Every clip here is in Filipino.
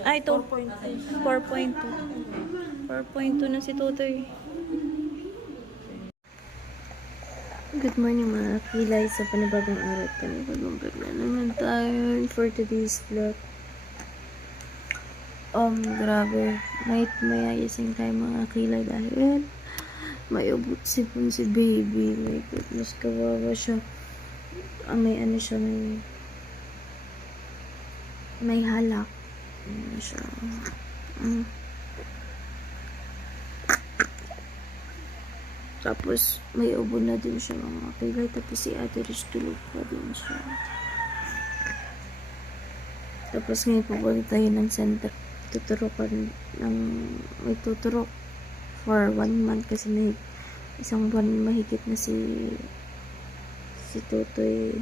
Ay, ito. 4.2. 4.2 na si Tutoy. Good morning mga kilay sa panibagong araw. Panibagong vlog na naman tayo for today's vlog. Grabe. May ayasing tayo mga kilay dahil may ubot si baby. My goodness, kawawa siya. May ano siya, may halak. Ano siya. Tapos, may ubo na din siya mga kilay. Tapos si Ate Riz tulog pa din siya. Tapos ngayon pupunta tayo ng center. Tuturokan ng, may tuturok for 1 month kasi may isang buwan mahigit na si Tutoy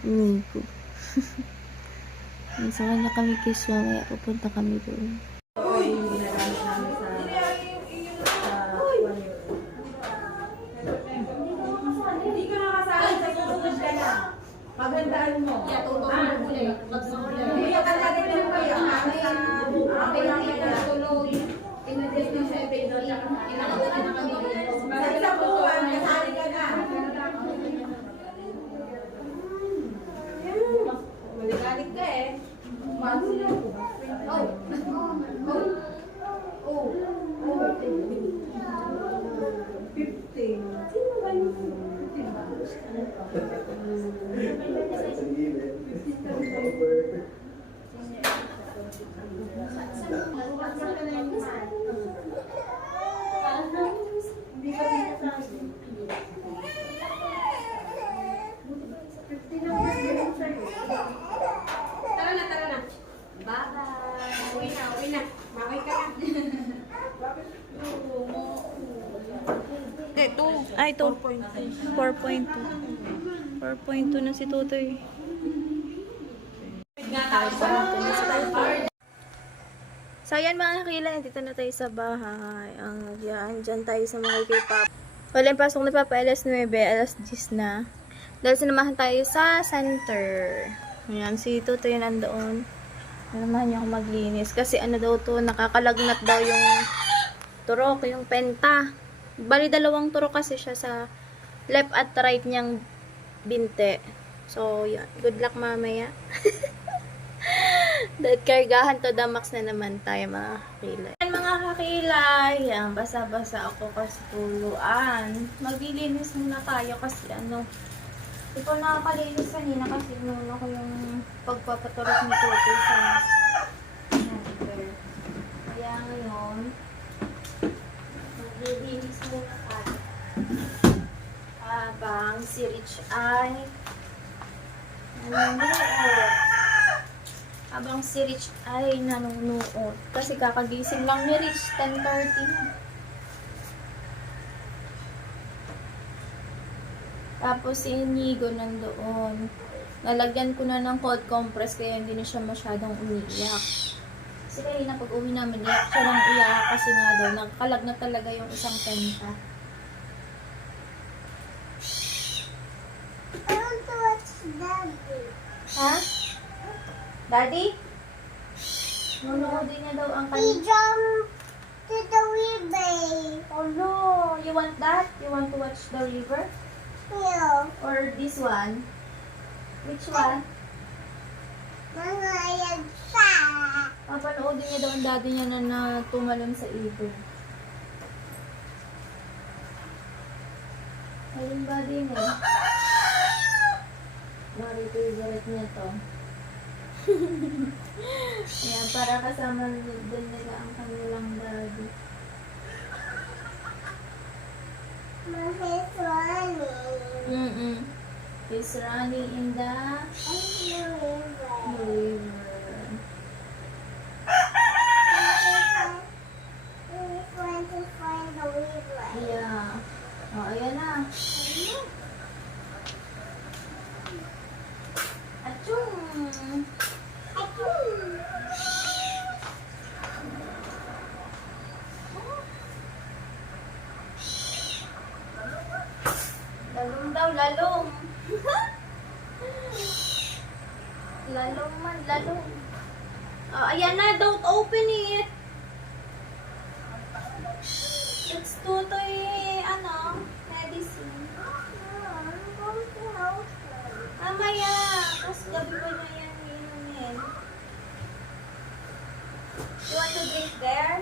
Nico. Sa kanya kami kiss, mamaya pupunta kami doon. Pagandaan mo. Hindi ka talaga din mo yung ako lang yung tulog. Inadis ng 7 doon. Inakot na kami dito. Sa isang buwan, kasali ka na. Maligalig ka eh. Magulo. Oh. Oh. 15. Sino ba yun? Tara na. Bye-bye. Uwi na. Makay ka na. Ito. Ay, ito. 4.2. 4.2 na si Tutoy. So, ayan mga kilay. Nandito na tayo sa bahay. Dyan tayo sa mga K-pop. Wala yung pasok na Papa, alas 9, alas 10 na. Dahil sinamahan tayo sa center. Ayan, si Tutoy nandoon. Sinamahan niya ako maglinis. Kasi ano daw to, nakakalagnat daw yung turok, yung penta. Bali, 2 turok kasi siya sa left at right niyang binte. So, yan. Good luck mamaya. Dahil kargahan to the max na naman tayo mga kakilay. Yan mga kakilay. Yan, basa-basa ako kasi tuluan. Maglilinis muna tayo kasi ano. Ito nakakalinis kanina kasi muna ko yung pagpapaturok ni Toto sa center. Kaya ngayon, maglilinis muna tayo. Habang si Rich ay nanonood. Habang si Rich ay nanonood. Kasi kakagising lang ni Rich, 10:30 na. Tapos si Inigo nandoon. Nalagyan ko na ng cold compress kaya hindi na siya masyadong umiiyak. Kasi kanina pag uwi namin, iyak siya ng iyak kasi nga daw, nagkalagnat talaga yung isang penta. I want to watch Daddy. Ha? Daddy? Nunoodin niya daw ang He jumped to the river. Oh no! You want that? You want to watch the river? Yeah. Or this one? Which one? Mga yagsa. Papanoodin niya daw ang daddy niya na tumalon sa ibon. Ayun ba din eh? Favorite niya to. Ayan, para kasama din nila ang kanilang daddy. He's running. He's running in the river. He's going to find the river. Yeah. Oh, ayan na. Achung! Lalong daw, lalong. Lalo man, lalo. Oh, ayan na, don't open it. It's tutoy, ano, medicine. Mamaya, tapos gabi pa na yan inumin. You want to drink there?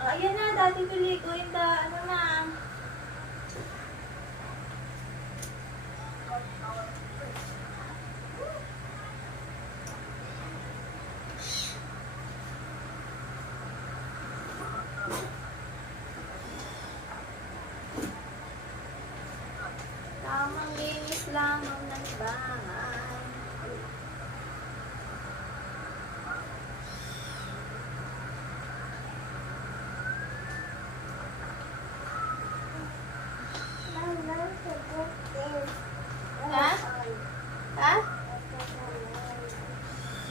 Oh, ayan na, dati tuloy ko in the, ano na. Tamang linis lang ng bahay. Ha? Ha?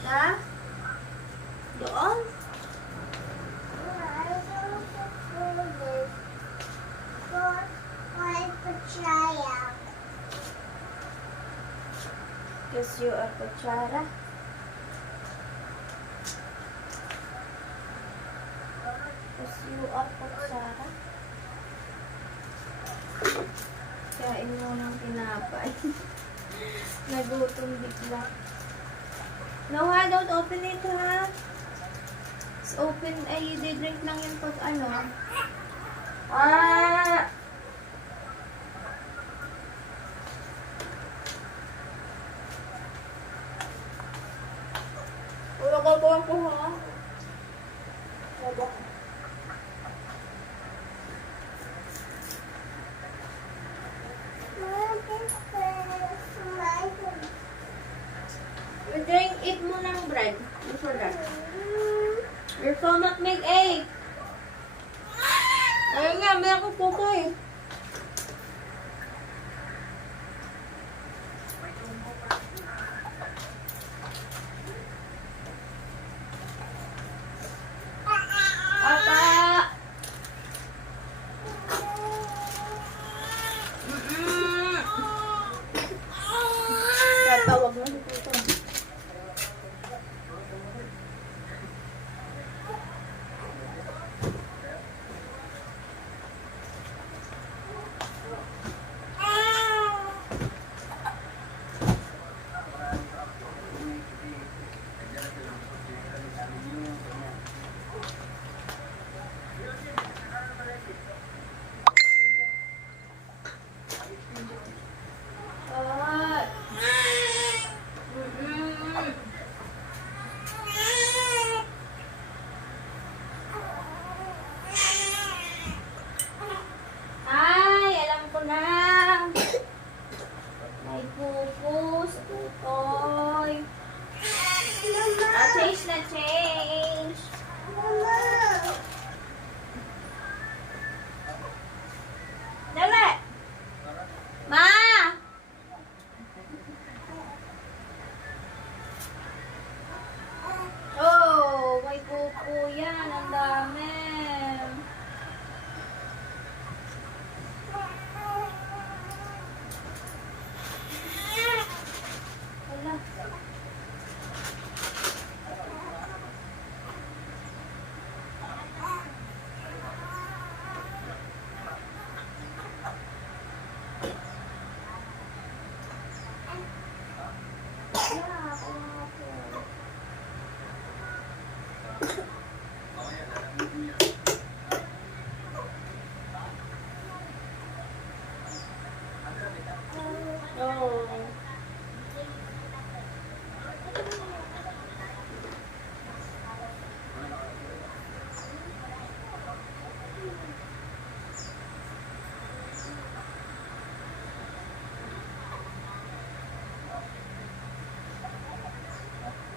Ha? Doon? Because you are kutsara. Because you are kutsara. Kain mo ng tinapay. Nagutom bigla. No ha, don't open it ha. It's open, ay, drink lang yun pag ano. Ah! Wala ka ba ako ha? Wala. You drink, eat mo ng bread. Before that. Your stomach make ache. Ayun nga, may ako puko eh. Papa! Tatawag mo si Tito. What? Ay, alam ko na. May pupus, tutoy. Change na change. Dali. Ma! Oh, may pupo yan. Ang dami. Wala. Oh.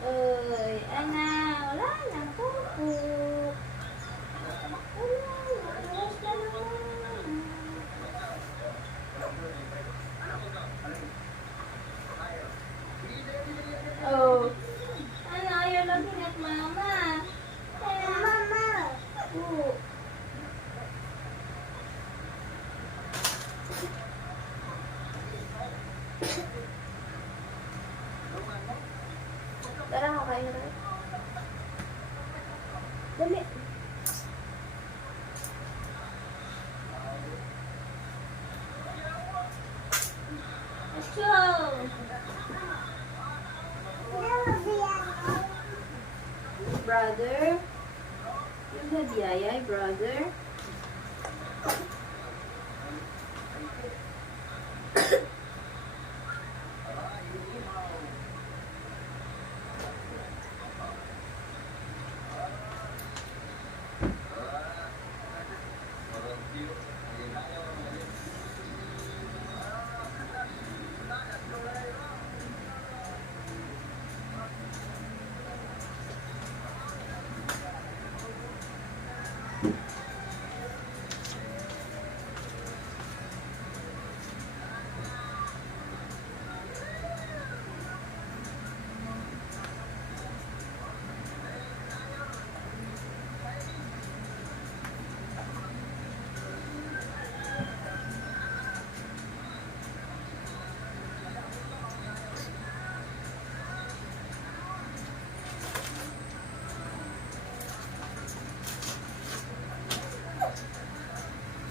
Uy, ana, wala na pupo. Oh. Ano, you're looking at mama. Mama. Oh. Tara, kakain na tayo. Dali. Achoo! Brother? Yung nabiyayay, brother?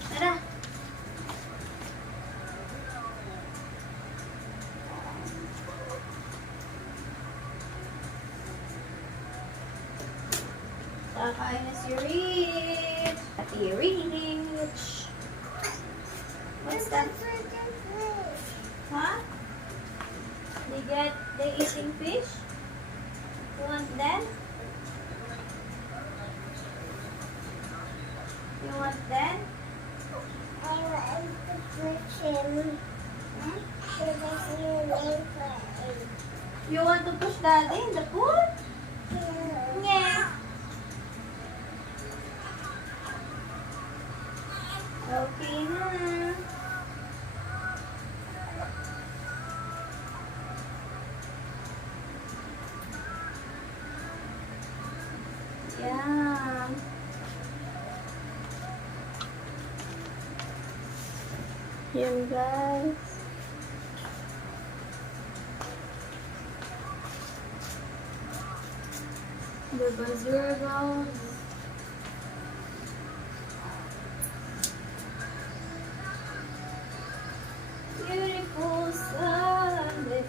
Tara. Kakain na si Rich. Ate Rich. What's that? Huh? They eating fish? You want that? You want that? I want to push him. Hmm? Because you need for it. You want to push daddy in the pool? Yeah. Okay na. Yeah. Yan guys. The bazurgos. Beautiful Sunday.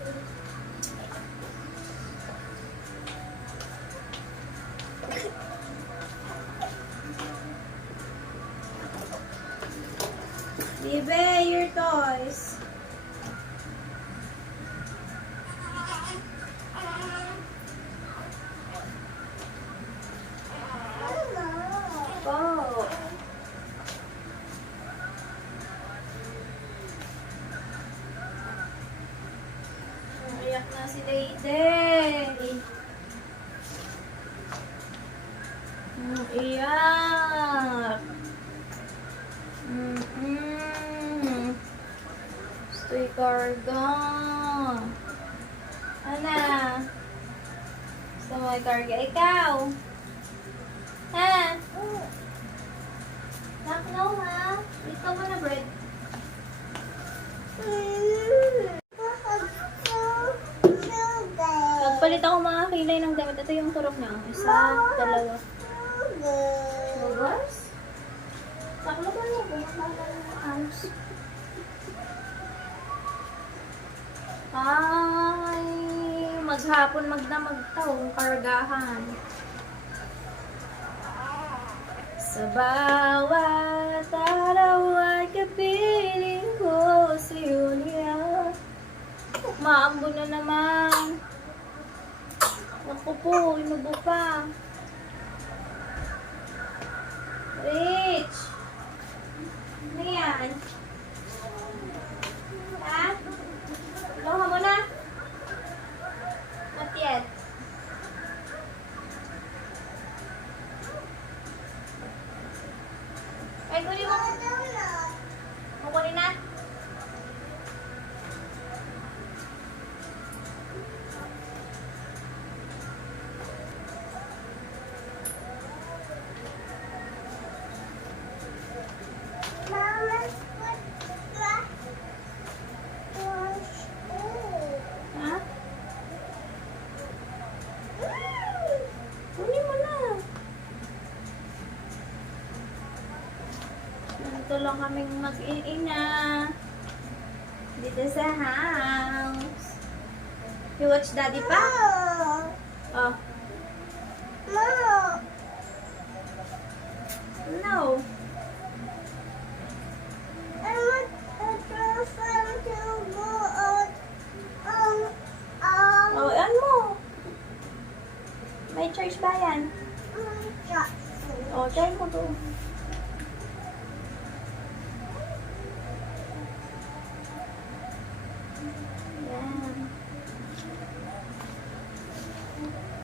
Bibe, your toys. Oh. Naiyak na si Lady. Iyak. Stoy karga. Ana. Gusto mo ikarga? Ikaw. Ha? Nakno ha? Ikaw mo na bread. Nagpalit ako mga kilay ng damit. Ito yung turok niya. Isa, dalawa. Bugas? Saklo ba niya? Bukas. Ay, maghapon magdamag tao, kargahan. Sa bawat araw ay kapiling ko si Julia. Maambo na naman. Naku po, inubo pa. Rich! Ano yan? Ha? Loha mo na? Not yet. Ay, kunin mo. Kukunin na. Mama's lang kaming mag-ina dito sa house. You watch Daddy pa? Oh, No. no. I want the girlfriend to go out. Oh, yan mo. May church ba yan? My Jackson. Oh, try mo to.